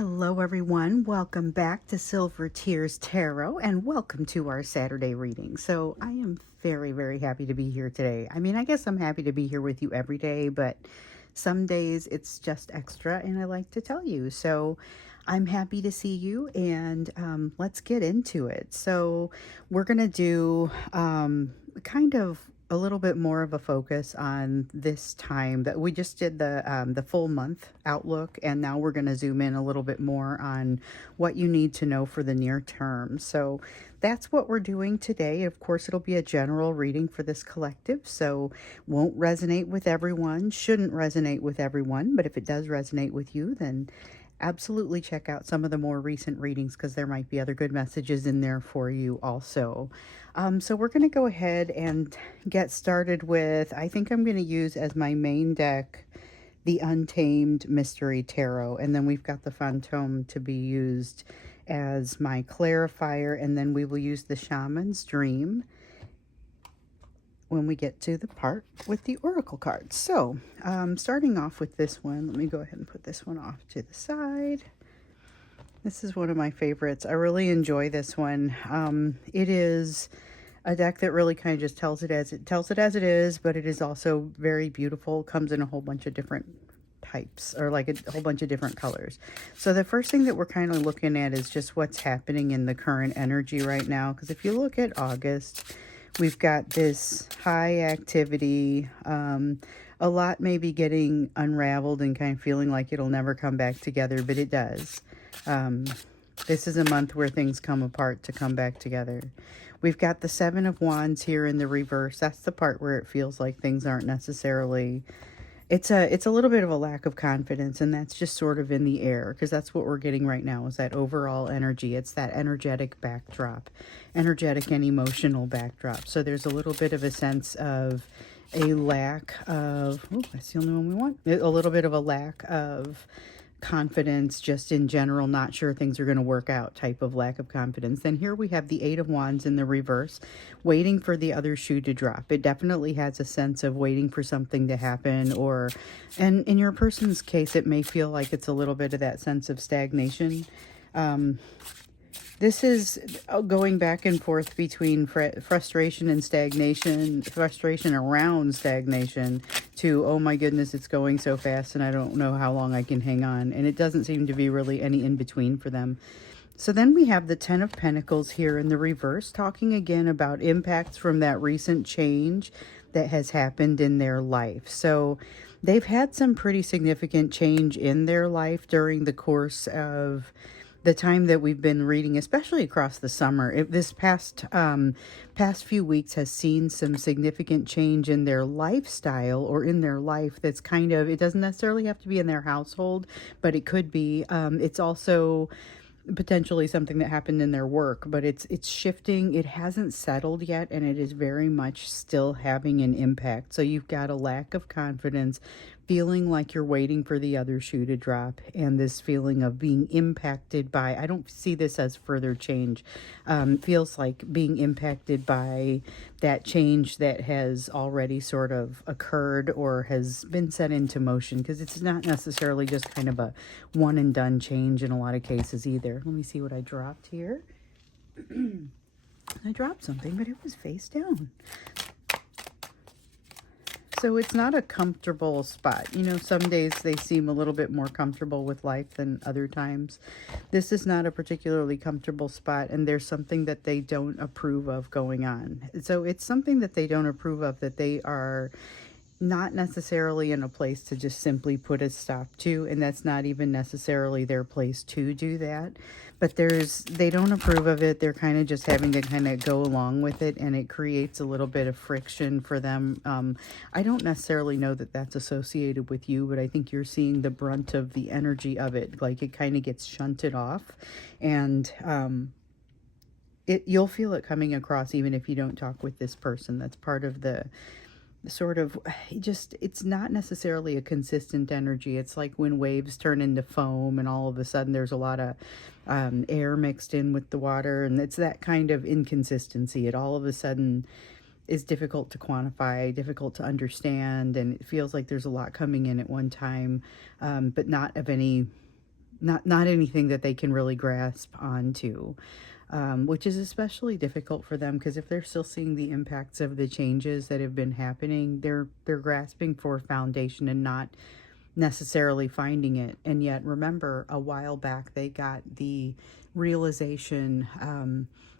Hello, everyone. Welcome back to Silver Tears Tarot and welcome to our Saturday reading. So, I am very, very happy to be here today. I mean, I guess I'm happy to be here with you every day, but some days it's just extra, and I like to tell you. So, I'm happy to see you, and let's get into it. So, we're going to do kind of a little bit more of a focus on this time that we just did the full month outlook, and now we're going to zoom in a little bit more on what you need to know for the near term. So that's what we're doing today. Of course, it'll be a general reading for this collective, so won't resonate with everyone, shouldn't resonate with everyone, but if it does resonate with you, then absolutely check out some of the more recent readings because there might be other good messages in there for you also. So we're going to go ahead and get started with, I think I'm going to use as my main deck the Untamed Mystery Tarot, and then we've got the Fantôme to be used as my clarifier, and then we will use the Shaman's Dream when we get to the part with the oracle cards. So starting off with this one, let me go ahead and put this one off to the side. This is one of my favorites. I really enjoy this one. It is a deck that really kind of just tells it as it is, but it is also very beautiful. Comes in a whole bunch of different types, or like a whole bunch of different colors. So the first thing that we're kind of looking at is just what's happening in the current energy right now. Because if you look at August, we've got this high activity, a lot maybe getting unraveled and kind of feeling like it'll never come back together, but it does. This is a month where things come apart to come back together. We've got the Seven of Wands here in the reverse. That's the part where it feels like things aren't necessarily... It's a little bit of a lack of confidence, and that's just sort of in the air, because that's what we're getting right now is that overall energy. It's that energetic backdrop, energetic and emotional backdrop. So there's a little bit of a sense of a lack of, oh, that's the only one we want. A little bit of a lack of confidence just in general, not sure things are going to work out type of lack of confidence. Then here we have the Eight of Wands in the reverse, waiting for the other shoe to drop. It definitely has a sense of waiting for something to happen, and in your person's case, it may feel like it's a little bit of that sense of stagnation. This is going back and forth between frustration and stagnation, frustration around stagnation, to, oh my goodness, it's going so fast and I don't know how long I can hang on. And it doesn't seem to be really any in between for them. So then we have the Ten of Pentacles here in the reverse, talking again about impacts from that recent change that has happened in their life. So they've had some pretty significant change in their life during the course of the time that we've been reading, especially across the summer. This past few weeks has seen some significant change in their lifestyle, or in their life that's kind of, it doesn't necessarily have to be in their household, but it could be. It's also potentially something that happened in their work, but it's shifting. It hasn't settled yet, and it is very much still having an impact. So you've got a lack of confidence, feeling like you're waiting for the other shoe to drop, and this feeling of being impacted by, I don't see this as further change, feels like being impacted by that change that has already sort of occurred or has been set into motion, because it's not necessarily just kind of a one and done change in a lot of cases either. Let me see what I dropped here. I dropped something, but it was face down. So it's not a comfortable spot. You know, some days they seem a little bit more comfortable with life than other times. This is not a particularly comfortable spot, and there's something that they don't approve of going on. So it's something that they don't approve of, that they are not necessarily in a place to just simply put a stop to, and that's not even necessarily their place to do that. But they don't approve of it. They're kind of just having to kind of go along with it, and it creates a little bit of friction for them. I don't necessarily know that that's associated with you, but I think you're seeing the brunt of the energy of it. Like, it kind of gets shunted off, and you'll feel it coming across even if you don't talk with this person. That's part of the sort of, just, it's not necessarily a consistent energy. It's like when waves turn into foam and all of a sudden there's a lot of air mixed in with the water, and it's that kind of inconsistency. It all of a sudden is difficult to quantify, difficult to understand, and it feels like there's a lot coming in at one time, but not of any not anything that they can really grasp onto, which is especially difficult for them because if they're still seeing the impacts of the changes that have been happening, they're grasping for foundation and not necessarily finding it. And yet, remember, a while back they got the realization,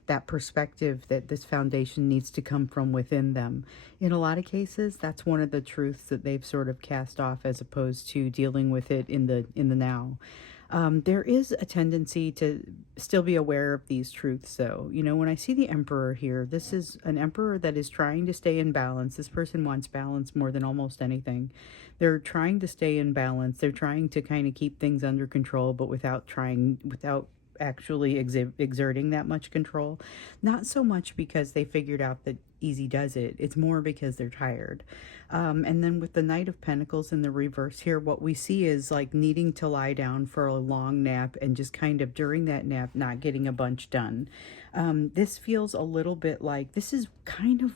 that perspective that this foundation needs to come from within them. In a lot of cases, that's one of the truths that they've sort of cast off as opposed to dealing with it in the now. There is a tendency to still be aware of these truths, though. You know, when I see the emperor here, this is an emperor that is trying to stay in balance. This person wants balance more than almost anything. They're trying to stay in balance. They're trying to kind of keep things under control, but without actually exerting that much control. Not so much because they figured out that easy does it. It's more because they're tired. And then with the Knight of Pentacles in the reverse here, what we see is like needing to lie down for a long nap and just kind of during that nap not getting a bunch done. This feels a little bit like this is kind of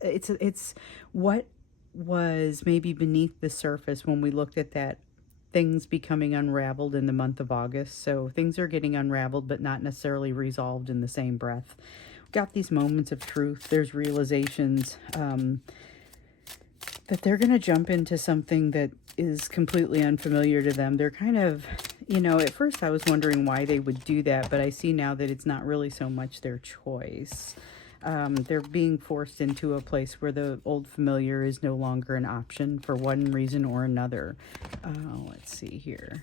it's what was maybe beneath the surface when we looked at that things becoming unraveled in the month of August. So things are getting unraveled, but not necessarily resolved in the same breath. We've got these moments of truth. There's realizations that they're going to jump into something that is completely unfamiliar to them. They're kind of, you know, at first I was wondering why they would do that, but I see now that it's not really so much their choice. They're being forced into a place where the old familiar is no longer an option for one reason or another. Let's see here.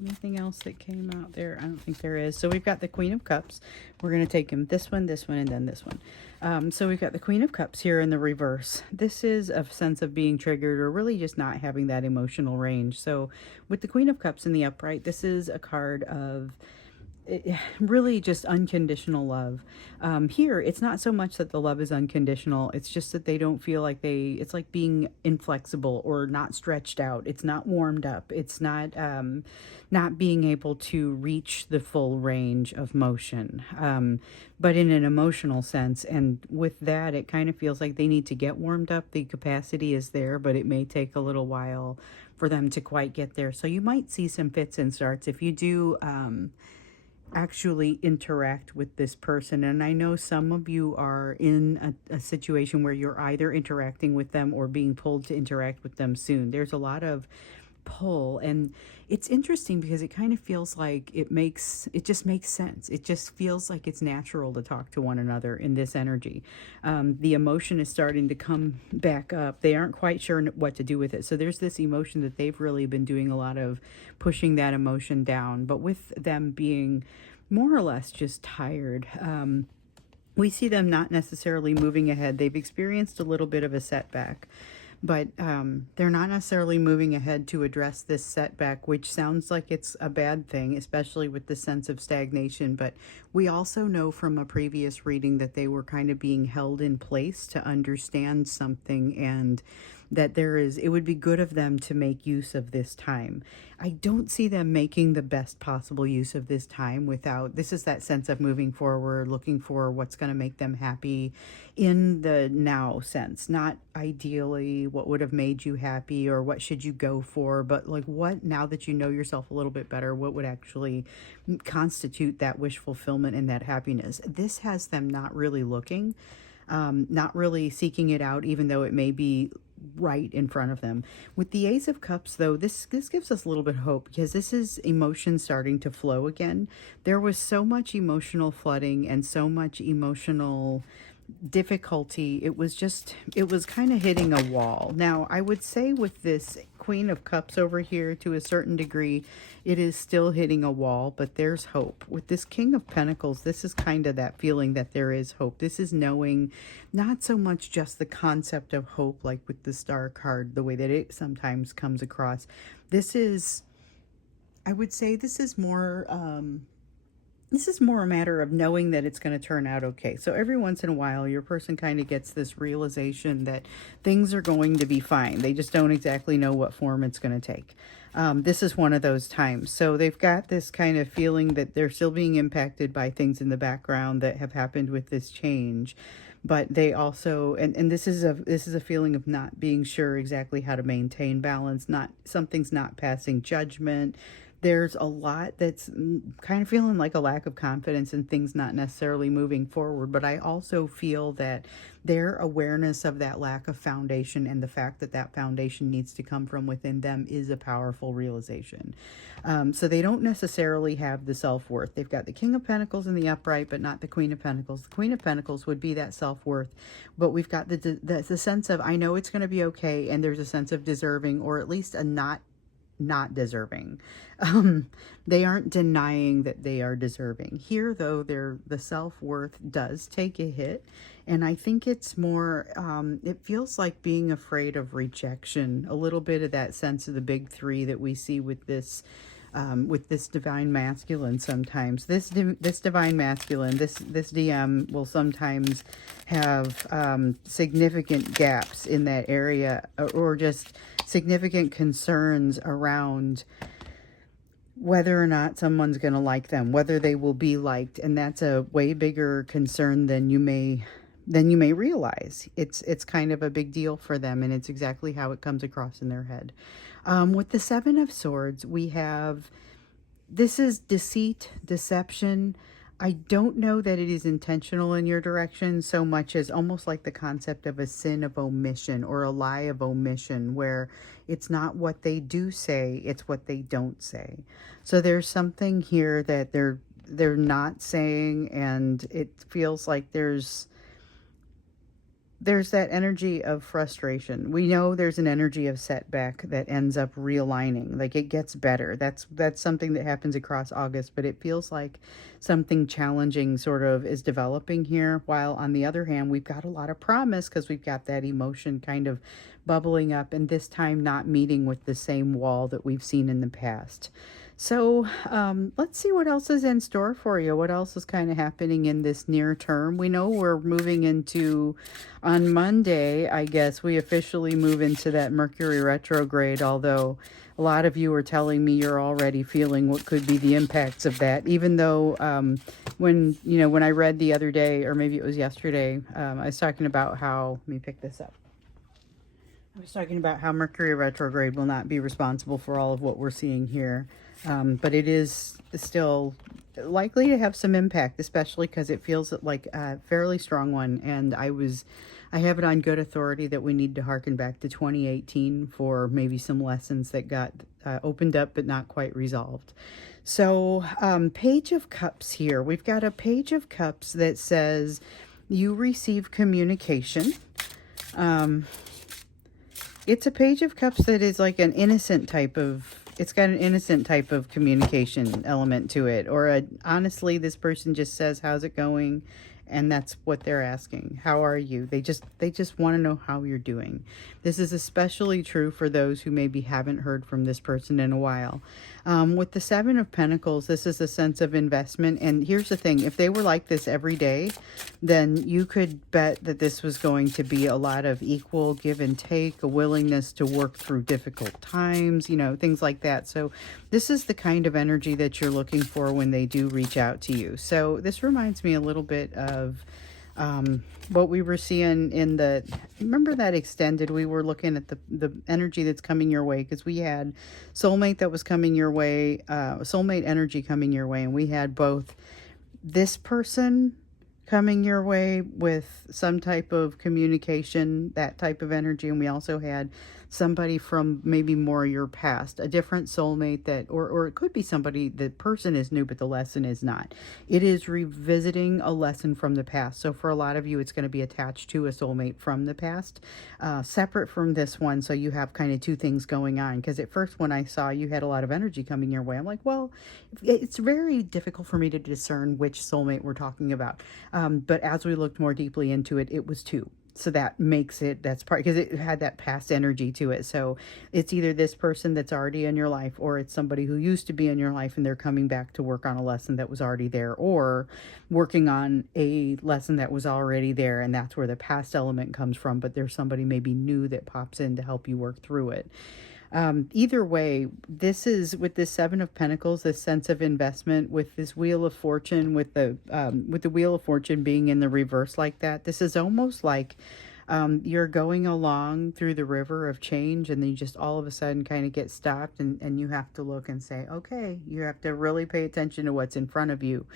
Anything else that came out there? I don't think there is. So we've got the Queen of Cups. We're going to take him this one, and then this one. So we've got the Queen of Cups here in the reverse. This is a sense of being triggered or really just not having that emotional range. So with the Queen of Cups in the upright, this is a card of really just unconditional love. Here, it's not so much that the love is unconditional. It's just that they don't feel like it's like being inflexible or not stretched out. It's not warmed up. It's not being able to reach the full range of motion, but in an emotional sense. And with that, it kind of feels like they need to get warmed up. The capacity is there, but it may take a little while for them to quite get there. So you might see some fits and starts if you do actually interact with this person. And I know some of you are in a situation where you're either interacting with them or being pulled to interact with them soon. There's a lot of pull, and it's interesting because it kind of feels like it just makes sense. It just feels like it's natural to talk to one another in this energy. The emotion is starting to come back up. They aren't quite sure what to do with it, so there's this emotion that they've really been doing a lot of pushing that emotion down, but with them being more or less just tired, we see them not necessarily moving ahead. They've experienced a little bit of a setback, but they're not necessarily moving ahead to address this setback, which sounds like it's a bad thing, especially with the sense of stagnation. But we also know from a previous reading that they were kind of being held in place to understand something, and that it would be good of them to make use of this time. I don't see them making the best possible use of this time this is that sense of moving forward, looking for what's going to make them happy in the now sense, not ideally what would have made you happy or what should you go for, but like what, now that you know yourself a little bit better, what would actually constitute that wish fulfillment and that happiness. This has them not really looking, not really seeking it out, even though it may be right in front of them. With the Ace of Cups, though, this gives us a little bit of hope because this is emotion starting to flow again. There was so much emotional flooding and so much emotional difficulty. It was kind of hitting a wall. Now, I would say with this Queen of Cups over here, to a certain degree, it is still hitting a wall, but there's hope. With this King of Pentacles, this is kind of that feeling that there is hope. This is knowing not so much just the concept of hope, like with the Star card, the way that it sometimes comes across. I would say this is more a matter of knowing that it's going to turn out okay. So every once in a while, your person kind of gets this realization that things are going to be fine. They just don't exactly know what form it's going to take. This is one of those times. So they've got this kind of feeling that they're still being impacted by things in the background that have happened with this change. But they also, and this is a feeling of not being sure exactly how to maintain balance. Something's not passing judgment. There's a lot that's kind of feeling like a lack of confidence in things not necessarily moving forward, but I also feel that their awareness of that lack of foundation and the fact that that foundation needs to come from within them is a powerful realization. So they don't necessarily have the self-worth. They've got the King of Pentacles in the upright, but not the Queen of Pentacles. The Queen of Pentacles would be that self-worth, but we've got the sense of, I know it's going to be okay, and there's a sense of deserving, or at least a not deserving. They aren't denying that they are deserving. Here, though, the self-worth does take a hit, and I think it's more, it feels like being afraid of rejection, a little bit of that sense of the big three that we see with this divine masculine. Sometimes this divine masculine, this DM will sometimes have significant gaps in that area, or just significant concerns around whether or not someone's going to like them, whether they will be liked, and that's a way bigger concern than you may realize. It's kind of a big deal for them, and it's exactly how it comes across in their head. With the Seven of Swords, we have, this is deceit, deception. I don't know that it is intentional in your direction so much as almost like the concept of a sin of omission or a lie of omission, where it's not what they do say, it's what they don't say. So there's something here that they're not saying, and it feels like there's that energy of frustration. We know there's an energy of setback that ends up realigning. Like, it gets better. That's something that happens across August, but it feels like something challenging sort of is developing here. While on the other hand, we've got a lot of promise because we've got that emotion kind of bubbling up, and this time not meeting with the same wall that we've seen in the past. So let's see what else is in store for you. What else is kind of happening in this near term? We know we're moving into, on Monday, I guess, we officially move into that Mercury retrograde, although a lot of you are telling me you're already feeling what could be the impacts of that, even though when I read the other day, or maybe it was yesterday, I was talking about how, let me pick this up. I was talking about how Mercury retrograde will not be responsible for all of what we're seeing here. But it is still likely to have some impact, especially because it feels like a fairly strong one. And I have it on good authority that we need to harken back to 2018 for maybe some lessons that got opened up but not quite resolved. So Page of Cups here. We've got a Page of Cups that says you receive communication. It's a Page of Cups that is like an innocent type of, it's got an innocent type of communication element to it. Or honestly, this person just says, how's it going? And that's what they're asking. How are you? They just want to know how you're doing. This is especially true for those who maybe haven't heard from this person in a while. With the Seven of Pentacles, this is a sense of investment. And here's the thing, if they were like this every day, then you could bet that this was going to be a lot of equal give and take, a willingness to work through difficult times, things like that. So this is the kind of energy that you're looking for when they do reach out to you. So this reminds me a little bit of what we were seeing in remember that extended, we were looking at the energy that's coming your way, because we had soulmate that was coming your way, soulmate energy coming your way, and we had both this person coming your way with some type of communication, that type of energy, and we also had somebody from maybe more your past, a different soulmate that, or it could be somebody, the person is new, but the lesson is not. It is revisiting a lesson from the past. So for a lot of you, it's going to be attached to a soulmate from the past, separate from this one. So you have kind of two things going on. Because at first, when I saw you had a lot of energy coming your way, I'm like, well, it's very difficult for me to discern which soulmate we're talking about. But as we looked more deeply into it, it was two. So that makes it, that's part, because it had that past energy to it. So it's either this person that's already in your life, or it's somebody who used to be in your life and they're coming back to work on a lesson that was already there, or working on a lesson that was already there. And that's where the past element comes from. But there's somebody maybe new that pops in to help you work through it. Either way, this is with this Seven of Pentacles, this sense of investment, with this Wheel of Fortune, with the Wheel of Fortune being in the reverse like that. This is almost like You're going along through the river of change, and then you just all of a sudden kind of get stopped, and you have to look and say, okay, you have to really pay attention to what's in front of you,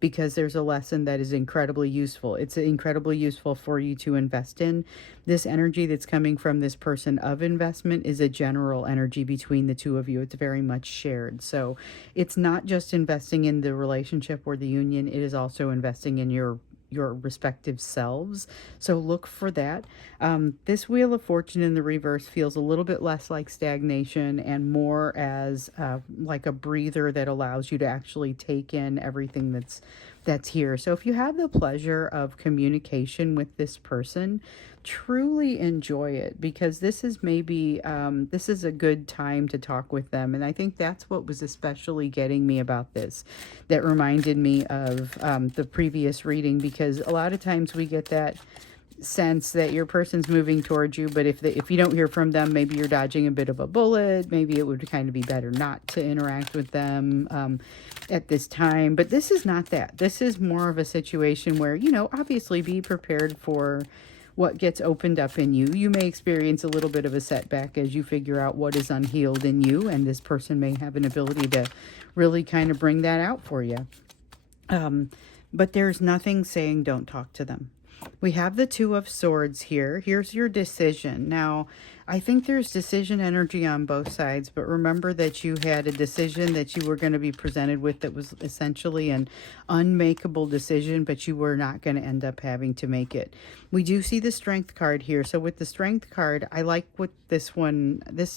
because there's a lesson that is incredibly useful. It's incredibly useful for you to invest in. This energy that's coming from this person of investment is a general energy between the two of you. It's very much shared. So it's not just investing in the relationship or the union, it is also investing in your respective selves. So look for that. This Wheel of Fortune in the reverse feels a little bit less like stagnation and more as like a breather that allows you to actually take in everything that's here. So if you have the pleasure of communication with this person, truly enjoy it, because this is maybe this is a good time to talk with them. And I think that's what was especially getting me about this, that reminded me of the previous reading, because a lot of times we get that sense that your person's moving towards you, but if you don't hear from them, maybe you're dodging a bit of a bullet. Maybe it would kind of be better not to interact with them at this time. But this is not that. This is more of a situation where, obviously be prepared for what gets opened up in you. You may experience a little bit of a setback as you figure out what is unhealed in you, and this person may have an ability to really kind of bring that out for you. But there's nothing saying don't talk to them. We have the Two of Swords here. Here's your decision. Now, I think there's decision energy on both sides, but remember that you had a decision that you were going to be presented with that was essentially an unmakeable decision, but you were not going to end up having to make it. We do see the Strength card here. So with the Strength card, I like what this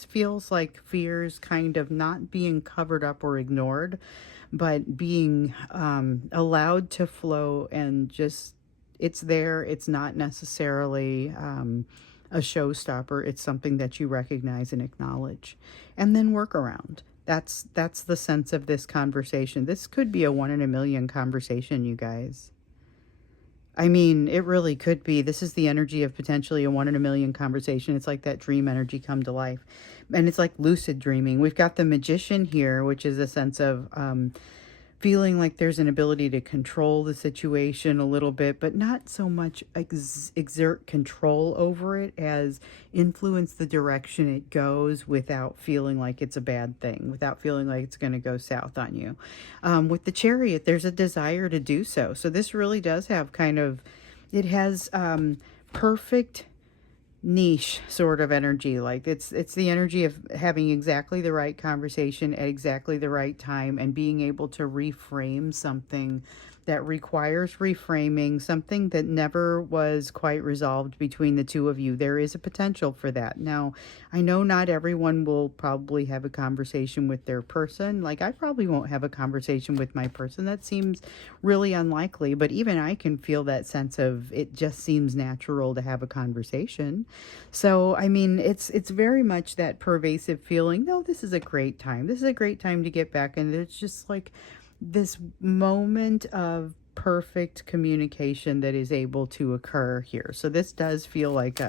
feels like fears kind of not being covered up or ignored, but being allowed to flow, and just it's there. It's not necessarily a showstopper. It's something that you recognize and acknowledge, and then work around. That's the sense of this conversation. This could be a 1 in a million conversation, you guys. I mean, it really could be. This is the energy of potentially a 1 in a million conversation. It's like that dream energy come to life. And it's like lucid dreaming. We've got the Magician here, which is a sense of feeling like there's an ability to control the situation a little bit, but not so much exert control over it as influence the direction it goes without feeling like it's a bad thing, without feeling like it's going to go south on you. With the Chariot, there's a desire to do so. So this really does have it has perfect niche sort of energy. Like it's the energy of having exactly the right conversation at exactly the right time, and being able to reframe something that requires reframing, something that never was quite resolved between the two of you. There is a potential for that. Now, I know not everyone will probably have a conversation with their person. Like I probably won't have a conversation with my person. That seems really unlikely, but even I can feel that sense of it just seems natural to have a conversation. So, I mean, it's very much that pervasive feeling. No, this is a great time. This is a great time to get back, and it's just like this moment of perfect communication that is able to occur here. So this does feel like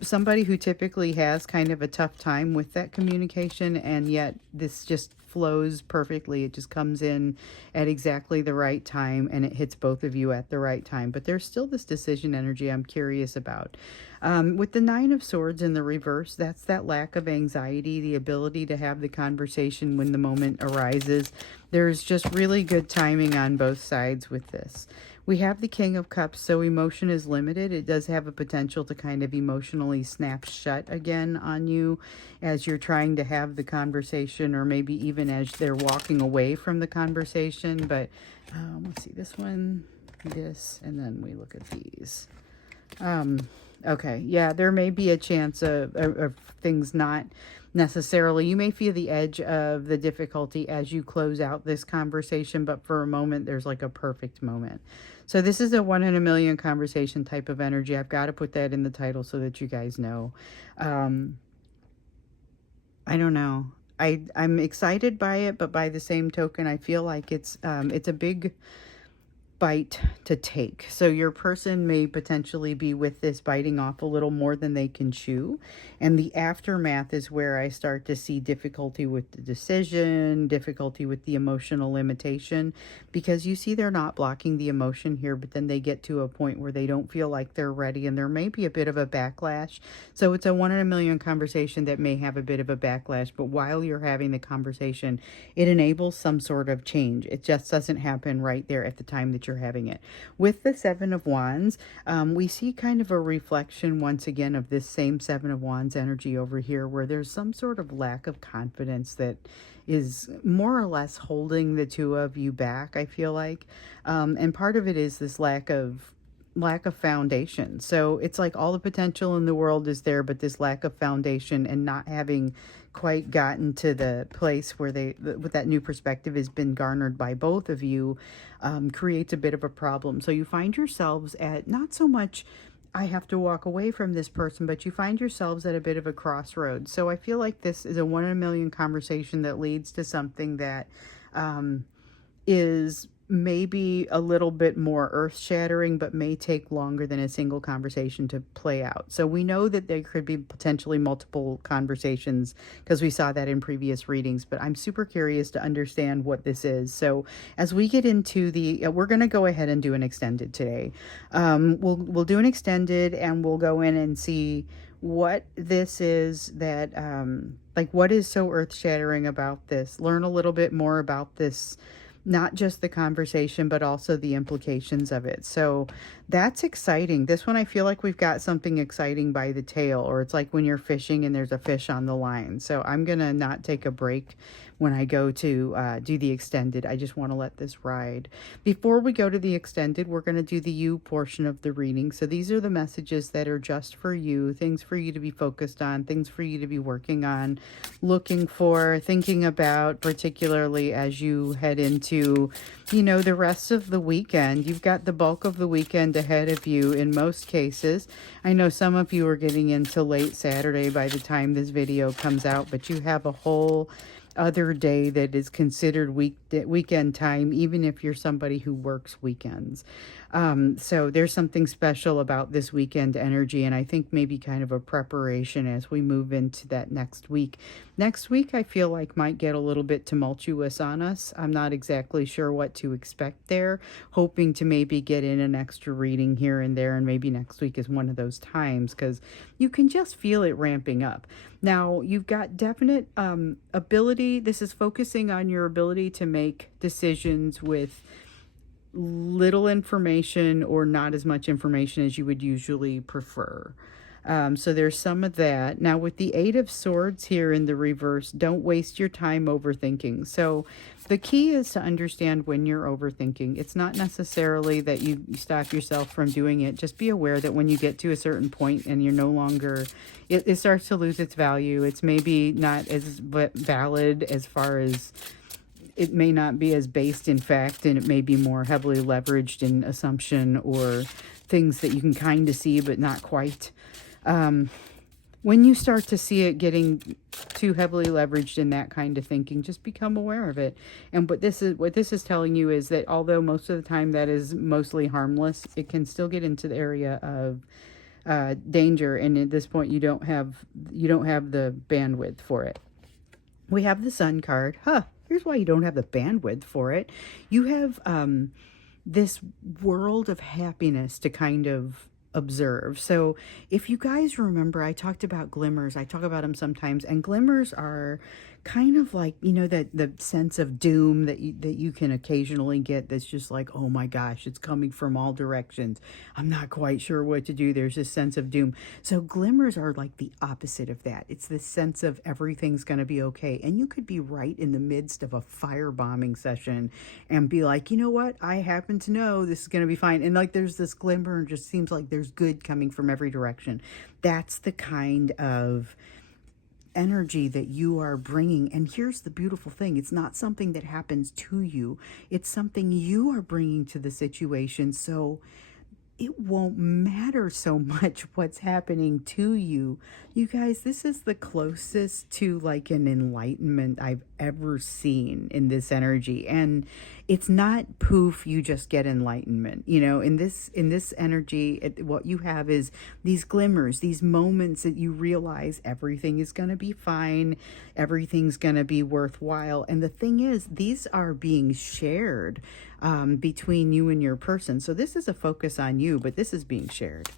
somebody who typically has kind of a tough time with that communication, and yet this just flows perfectly. It just comes in at exactly the right time, and it hits both of you at the right time. But there's still this decision energy I'm curious about. With the Nine of Swords in the reverse, that's that lack of anxiety, the ability to have the conversation when the moment arises. There's just really good timing on both sides with this. We have the King of Cups, so emotion is limited. It does have a potential to kind of emotionally snap shut again on you as you're trying to have the conversation, or maybe even as they're walking away from the conversation. But let's see, this one, this, and then we look at these. Okay, yeah, there may be a chance of things not necessarily. You may feel the edge of the difficulty as you close out this conversation, but for a moment, there's like a perfect moment. So this is a 1 in a million conversation type of energy. I've got to put that in the title so that you guys know. I don't know. I'm excited by it, but by the same token, I feel like it's a big bite to take. So your person may potentially be with this biting off a little more than they can chew. And the aftermath is where I start to see difficulty with the decision, difficulty with the emotional limitation, because you see they're not blocking the emotion here, but then they get to a point where they don't feel like they're ready and there may be a bit of a backlash. So it's a 1 in a million conversation that may have a bit of a backlash, but while you're having the conversation, it enables some sort of change. It just doesn't happen right there at the time that you're having it. With the Seven of Wands, we see kind of a reflection once again of this same Seven of Wands energy over here, where there's some sort of lack of confidence that is more or less holding the two of you back, I feel like. And part of it is this lack of foundation. So it's like all the potential in the world is there, but this lack of foundation and not having quite gotten to the place where with that new perspective has been garnered by both of you, creates a bit of a problem. So you find yourselves at not so much I have to walk away from this person, but you find yourselves at a bit of a crossroads. So I feel like this is a 1 in a million conversation that leads to something that is maybe a little bit more earth-shattering, but may take longer than a single conversation to play out. So we know that there could be potentially multiple conversations because we saw that in previous readings, but I'm super curious to understand what this is. So as we get into we're going to go ahead and do an extended today. We'll do an extended and we'll go in and see what this is that, like what is so earth-shattering about this. Learn a little bit more about this, not just the conversation, but also the implications of it. So that's exciting. This one, I feel like we've got something exciting by the tail, or it's like when you're fishing and there's a fish on the line. So I'm going to not take a break when I go to do the extended. I just want to let this ride. Before we go to the extended, we're going to do the you portion of the reading. So these are the messages that are just for you, things for you to be focused on, things for you to be working on, looking for, thinking about, particularly as you head into, the rest of the weekend. You've got the bulk of the weekend ahead of you in most cases. I know some of you are getting into late Saturday by the time this video comes out, but you have a whole other day that is considered weekend time, even if you're somebody who works weekends. So there's something special about this weekend energy, and I think maybe kind of a preparation as we move into that next week. Next week, I feel like might get a little bit tumultuous on us. I'm not exactly sure what to expect there, hoping to maybe get in an extra reading here and there, and maybe next week is one of those times because you can just feel it ramping up. Now, you've got definite ability. This is focusing on your ability to make decisions with little information or not as much information as you would usually prefer. So there's some of that. Now with the Eight of Swords here in the reverse, don't waste your time overthinking. So the key is to understand when you're overthinking. It's not necessarily that you stop yourself from doing it. Just be aware that when you get to a certain point and you're no longer, it starts to lose its value. It's maybe not as valid as far as, it may not be as based in fact, and it may be more heavily leveraged in assumption or things that you can kind of see but not quite. When you start to see it getting too heavily leveraged in that kind of thinking, just become aware of it. And what this is telling you is that although most of the time that is mostly harmless, it can still get into the area of danger, and at this point you don't have the bandwidth for it. We have the Sun card. Here's why you don't have the bandwidth for it. You have this world of happiness to kind of observe. So if you guys remember, I talked about glimmers. I talk about them sometimes, and glimmers are kind of like, that the sense of doom that you can occasionally get, that's just like, oh my gosh, it's coming from all directions. I'm not quite sure what to do. There's this sense of doom. So glimmers are like the opposite of that. It's this sense of everything's going to be okay. And you could be right in the midst of a firebombing session and be like, you know what? I happen to know this is going to be fine. And like there's this glimmer, and just seems like there's good coming from every direction. That's the kind of energy that you are bringing. And here's the beautiful thing. It's not something that happens to you. It's something you are bringing to the situation. So it won't matter so much what's happening to you. You guys, this is the closest to like an enlightenment I've ever seen in this energy. And it's not poof, you just get enlightenment. In this energy, what you have is these glimmers, these moments that you realize everything is going to be fine, everything's going to be worthwhile. And the thing is, these are being shared between you and your person. So this is a focus on you, but this is being shared.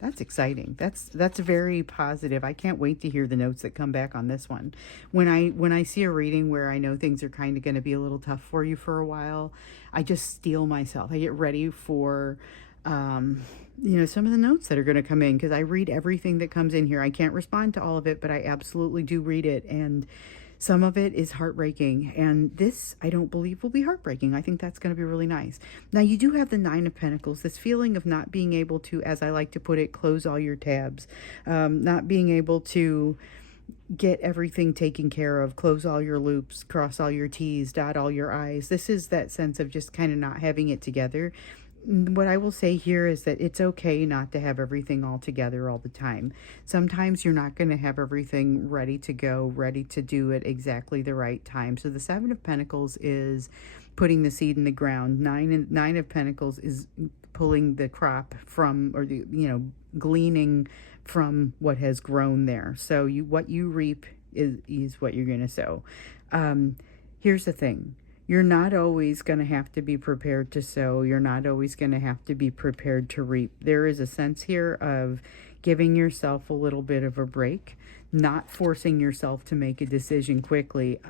That's exciting. That's very positive. I can't wait to hear the notes that come back on this one. When I see a reading where I know things are kind of going to be a little tough for you for a while, I just steel myself. I get ready for some of the notes that are going to come in, because I read everything that comes in here. I can't respond to all of it, but I absolutely do read it, and some of it is heartbreaking, and this, I don't believe, will be heartbreaking. I think that's going to be really nice. Now, you do have the Nine of Pentacles, this feeling of not being able to, as I like to put it, close all your tabs, not being able to get everything taken care of, close all your loops, cross all your T's, dot all your I's. This is that sense of just kind of not having it together. What I will say here is that it's okay not to have everything all together all the time. Sometimes you're not going to have everything ready to go, ready to do it exactly the right time. So the Seven of Pentacles is putting the seed in the ground. Nine of Pentacles is pulling the crop from, or gleaning from what has grown there. So what you reap is what you're going to sow. Here's the thing. You're not always going to have to be prepared to sow. You're not always going to have to be prepared to reap. There is a sense here of giving yourself a little bit of a break, not forcing yourself to make a decision quickly.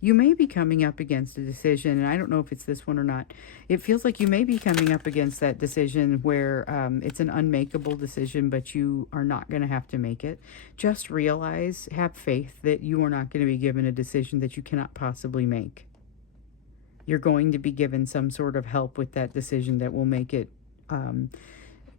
You may be coming up against a decision, and I don't know if it's this one or not. It feels like you may be coming up against that decision where it's an unmakeable decision, but you are not going to have to make it. Just realize, have faith that you are not going to be given a decision that you cannot possibly make. You're going to be given some sort of help with that decision that will make it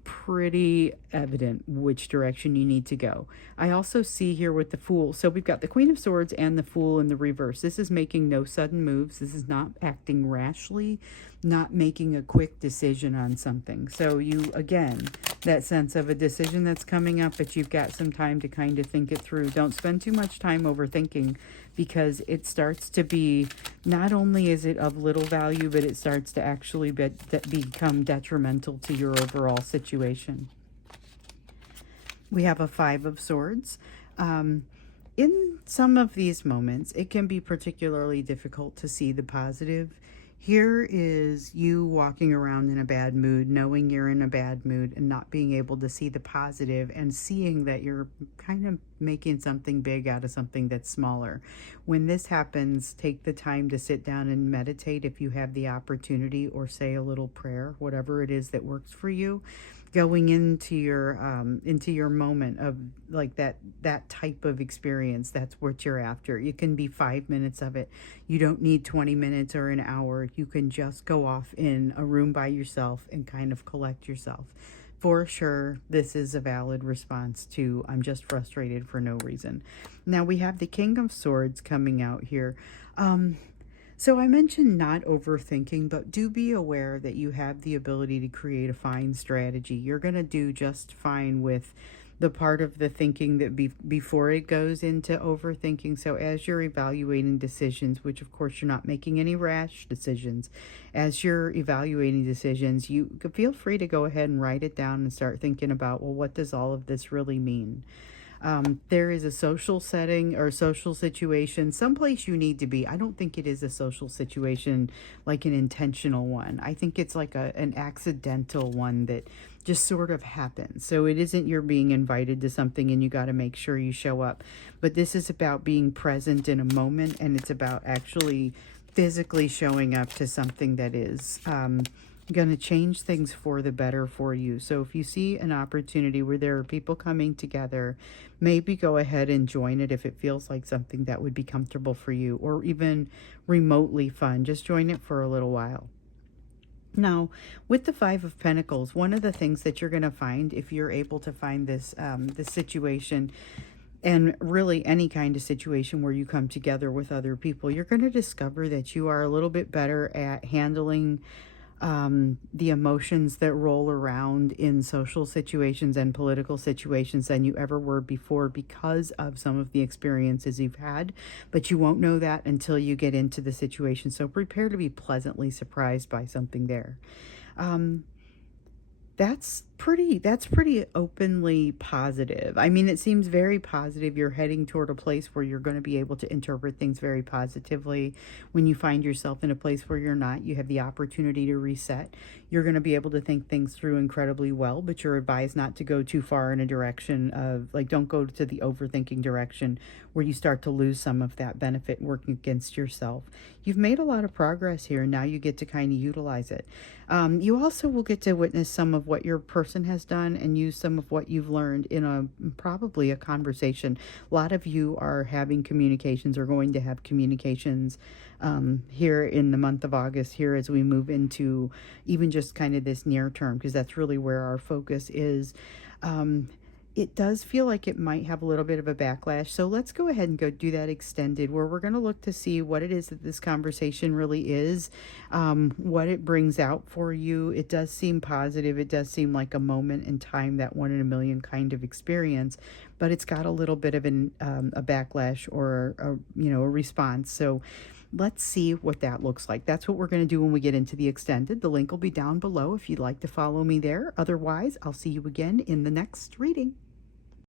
pretty evident which direction you need to go. I also see here with the Fool, so we've got the Queen of Swords and the Fool in the reverse. This is making no sudden moves. This is not acting rashly, not making a quick decision on something. So you, again, that sense of a decision that's coming up, but you've got some time to kind of think it through. Don't spend too much time overthinking, because it starts to be, not only is it of little value, but it starts to actually become detrimental to your overall situation. We have a Five of Swords. In some of these moments, it can be particularly difficult to see the positive. Here is you walking around in a bad mood, knowing you're in a bad mood, and not being able to see the positive, and seeing that you're kind of making something big out of something that's smaller. When this happens, take the time to sit down and meditate if you have the opportunity, or say a little prayer, whatever it is that works for you. Going into your moment of like that type of experience, that's what you're after. It can be 5 minutes of it. You don't need 20 minutes or an hour. You can just go off in a room by yourself and kind of collect yourself. For sure, this is a valid response to I'm just frustrated for no reason. Now we have the King of Swords coming out here. So I mentioned not overthinking, but do be aware that you have the ability to create a fine strategy. You're going to do just fine with the part of the thinking that before it goes into overthinking. So as you're evaluating decisions, which of course you're not making any rash decisions, as you're evaluating decisions, you feel free to go ahead and write it down and start thinking about, well, what does all of this really mean? There is a social setting or social situation, someplace you need to be. I don't think it is a social situation like an intentional one. I think it's like an accidental one that just sort of happens. So it isn't you're being invited to something and you got to make sure you show up. But this is about being present in a moment, and it's about actually physically showing up to something that is going to change things for the better for you. So if you see an opportunity where there are people coming together, maybe go ahead and join it if it feels like something that would be comfortable for you, or even remotely fun. Just join it for a little while. Now, with the Five of Pentacles, one of the things that you're going to find, if you're able to find this situation, and really any kind of situation where you come together with other people, you're going to discover that you are a little bit better at handling the emotions that roll around in social situations and political situations than you ever were before because of some of the experiences you've had. But you won't know that until you get into the situation. So prepare to be pleasantly surprised by something there. Um, that's pretty openly positive. I mean, it seems very positive. You're heading toward a place where you're going to be able to interpret things very positively. When you find yourself in a place where you're not, you have the opportunity to reset. You're going to be able to think things through incredibly well, but you're advised not to go too far in a direction of, like, don't go to the overthinking direction where you start to lose some of that benefit working against yourself. You've made a lot of progress here, and now you get to kind of utilize it. You also will get to witness some of what your person has done and use some of what you've learned in a probably a conversation. A lot of you are having communications or going to have communications here in the month of August, here as we move into even just kind of this near term, because that's really where our focus is. Um, it does feel like it might have a little bit of a backlash. So let's go ahead and go do that extended where we're going to look to see what it is that this conversation really is, what it brings out for you. It does seem positive. It does seem like a moment in time, that one in a million kind of experience, but it's got a little bit of a backlash or a response. So let's see what that looks like. That's what we're going to do when we get into the extended. The link will be down below if you'd like to follow me there. Otherwise, I'll see you again in the next reading.